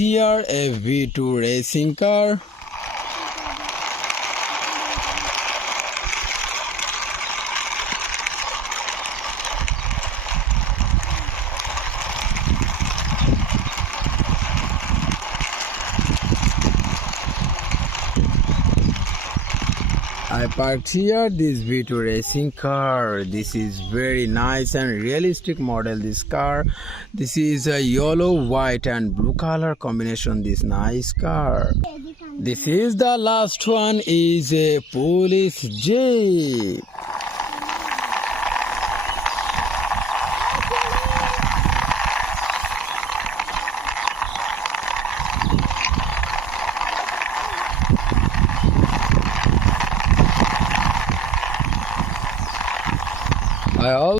Here a V2 racing car. I parked here this V2 racing car. This is very nice and realistic model. This car, this is a yellow, white and blue color combination. This nice car. This is the last one is a police jeep.